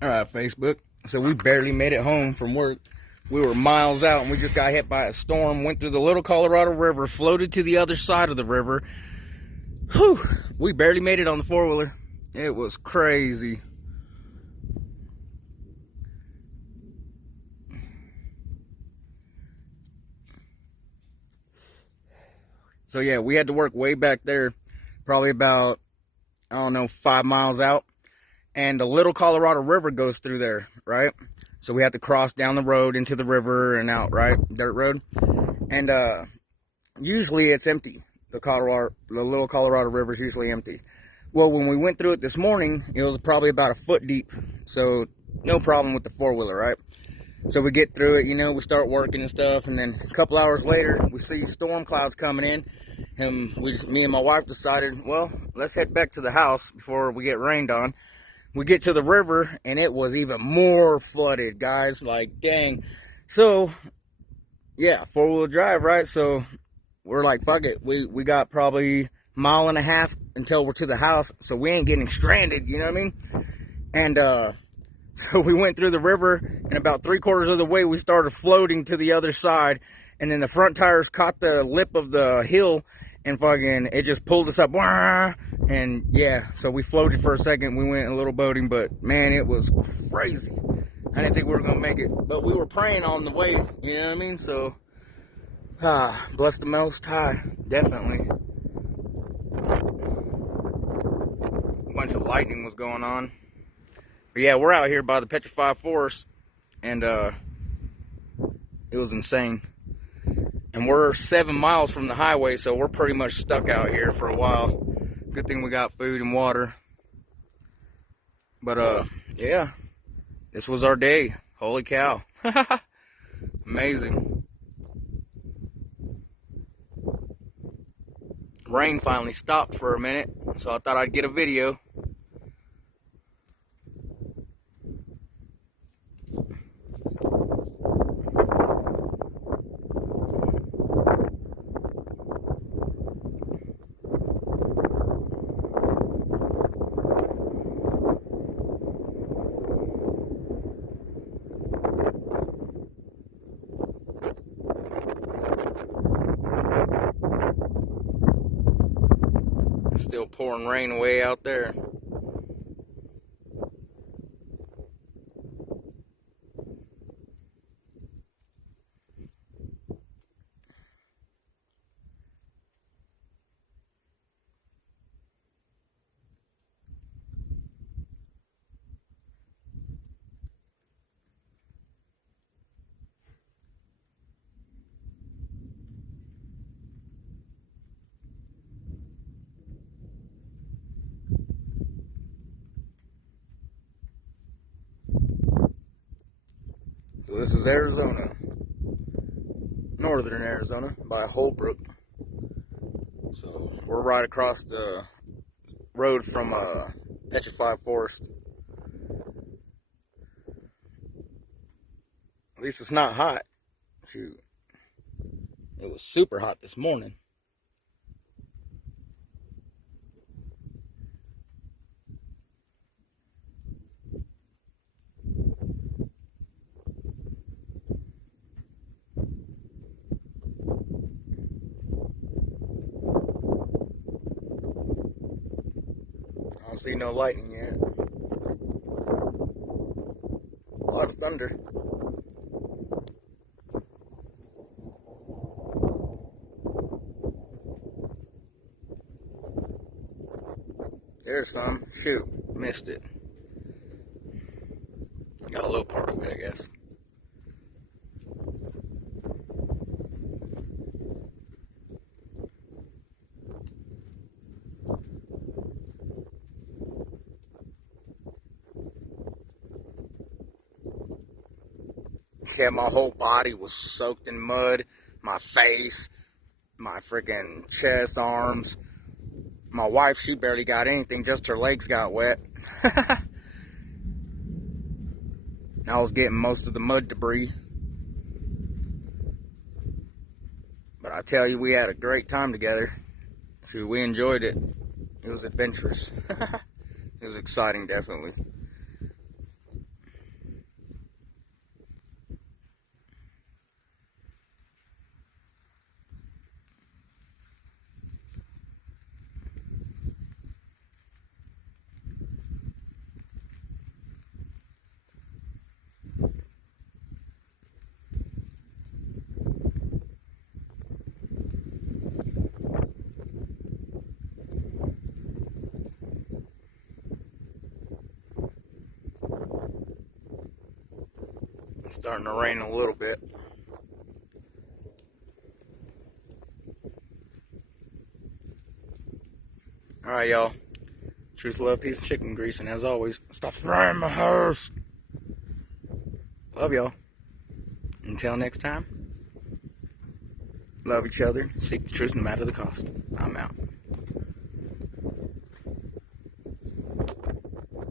Facebook. So we barely made it home from work. We were miles out and we just got hit by a storm, went through the Little Colorado River, floated to the other side of the river. Whew, we barely made it on the four-wheeler. It was crazy. So yeah, we had to work way back there, probably about, I don't know, 5 miles out. And the Little Colorado River goes through there, right? So we had to cross down the road into the river and out, right? Dirt road. And usually it's empty. The Little Colorado River is usually empty. Well, when we went through it this morning, it was probably about a foot deep. So no problem with the four-wheeler, right? So we get through it, you know, we start working and stuff, and then a couple hours later, we see storm clouds coming in, and me and my wife decided, well, let's head back to the house before we get rained on. We get to the river, and it was even more flooded, guys, like, dang. So, yeah, four-wheel drive, right? So we're like, fuck it, we got probably a mile and a half until we're to the house, so we ain't getting stranded, you know what I mean? And, so we went through the river, and about 3/4 of the way, we started floating to the other side. And then the front tires caught the lip of the hill, and fucking, it just pulled us up. And yeah, so we floated for a second. We went a little boating, but man, it was crazy. I didn't think we were going to make it, but we were praying on the way, you know what I mean? So, bless the Most High, definitely. A bunch of lightning was going on. But yeah, we're out here by the petrified forest, and it was insane. And we're 7 miles from the highway, so we're pretty much stuck out here for a while. Good thing we got food and water. But yeah, this was our day. Holy cow. Amazing. Rain finally stopped for a minute, so I thought I'd get a video. Still pouring rain away out there. So this is Arizona, northern Arizona, by Holbrook. So we're right across the road from petrified forest. At least it's not hot. Shoot, it was super hot this morning. I don't see no lightning yet. A lot of thunder. There's some. Shoot, missed it. Got a little part of it, I guess. Yeah, my whole body was soaked in mud. My face, my freaking chest, arms. My wife, she barely got anything, just her legs got wet. I was getting most of the mud debris. But I tell you, we had a great time together. Shoot, we enjoyed it. It was adventurous. It was exciting, definitely. It's starting to rain a little bit. Alright, y'all. Truth, love, peace, and chicken grease. And as always, stop frying my house. Love y'all. Until next time, love each other, seek the truth no matter the cost. I'm out.